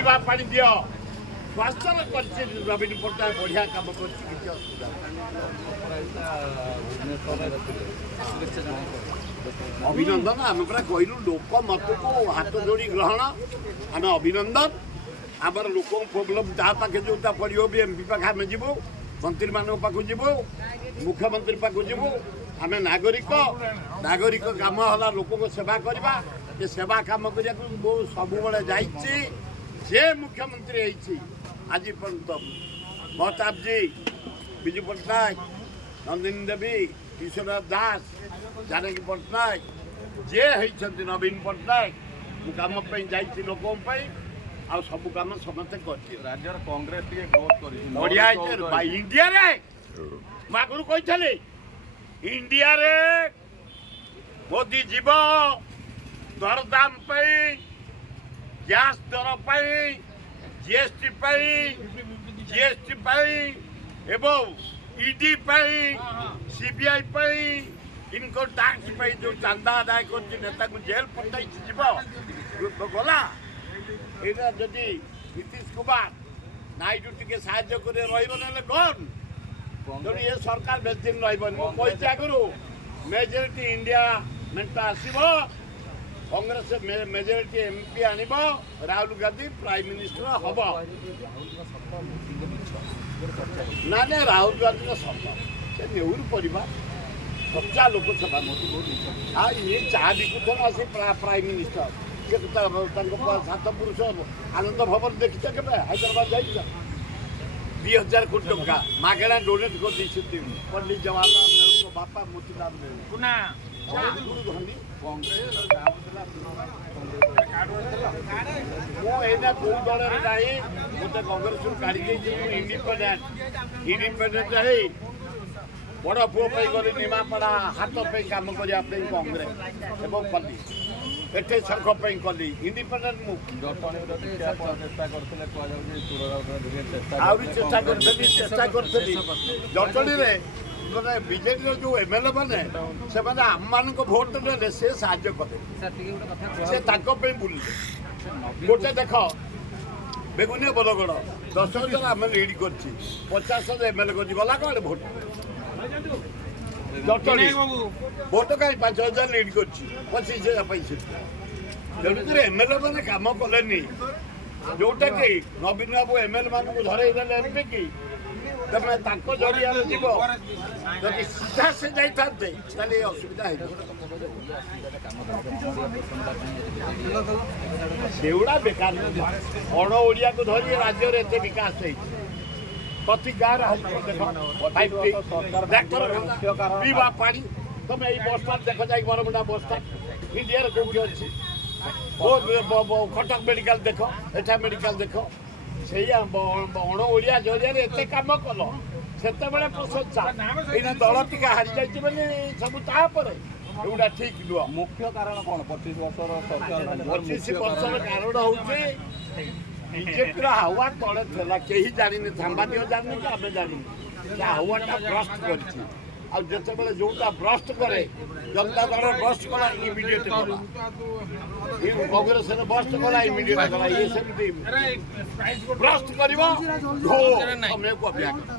पीवा पानी दियो स्वास्थ्य नवीन पट्टनायक बढ़िया कम कर अभिनंदन आम पूरा कहलु लोक मत को हाथ जोड़ी ग्रहण आम अभिनंदन आमर लोक प्रोब्लेम जहाँ पाखे जो पड़ो भी एमपी पाखे आम जीवु मंत्री मान पाखु जीवु मुख्यमंत्री पाखु जीवु आम नागरिक नागरिक काम है लोक सेवा करवा ये सेवा काम करा सब जे मुख्यमंत्री आज पर्यंत महताब जी विजु पट्टनायक नंदिनी देवी विश्वनाथ दास जानकी पट्टनायक जे होती नवीन पट्टनायक कम लोक आ सब कम समस्ते राज्य कांग्रेस बढ़िया इंडिया आगुरी कही इंडिया रे मोदी जीव दरदाम गैस दर जीएसटी एवं ईडी सीबीआई इनकम टैक्स जो चांदा आदाय कर नेता को जेल पठाई गला यहाँ जदि नीतीश कुमार नायडू टी साहय कर कौन तेणु ये सरकार बेस दिन रही आगु मेजोरिटी इंडिया मेंट आसो कांग्रेस मेजोरिटी एमपी आन राहुल गांधी प्राइम मिनिस्टर हम ना ना राहुल गांधी सत से नेहरू परिवार सच्चा लोकसभा ये चाह बिकुथन आसी प्राइम मिनिस्टर सात पुरुष आनंद भवन देखी के हैदराबाद जा 2000 कोटी टंका मागेणा डोनेट कर पंडित जवाहरलाल नेहरू बापा मोतीलाल नेहरू धनी मुझे कौ दल ना मत कांग्रेस काढ़ी इंडिपेडेंट बड़ पुओ गली निमापड़ा हाथ कम करने कांग्रेस एवं कली एटे शंख कली इंडिपेडेंट चेष्टा करी जटणी मैंने बीजेपी जो एमएलए मैंने से आम मान भोट ने से साहाଯ୍य कले से बुले गोटे देख बेगुनिया बरगढ़ 10,000 आम लीड कर 50,000 एमएलए कर गला कौन भोट जटणी भोट कहीं 5,000 लीड कर 25,000 पैसे तेणुक एमएलए मैंने कम कले जोटा कि नवीन बाबू एमएलए मान धरई एमपी की तमें जरिया जीव जदि सीधा से जाते असुविधा सेगुड़ा बेकार अण ओडिया को धरी राज्य एत विकास प्रति गाँव पीवा पानी तुम यही बस स्टाण्ड देख जा बरमुंडा बस स्टाण्ड इंडिया कौटी अच्छी कटक मेडिकल देख एटा मेडिकल देख से अण ओडिया जरिया एत कम कल से प्रशंसा ये दल टी हारी जाइए सब एगुड़ा ठीक नुह मुख्य कारण कौन 25 वर्ष कारण हूँ बीजेपी हावा तले था कहीं जानी सांबादिक जानी कि आम जानी हावाटा ब्रस्ट कर जोटा ब्रस्ट करे जनता दल ब्रस्ट कला इमिडिएट कांग्रेस ने ब्रस्ट कला इमिडिएट कला ये सेमती ब्रस्ट कर समय को अपेक्षा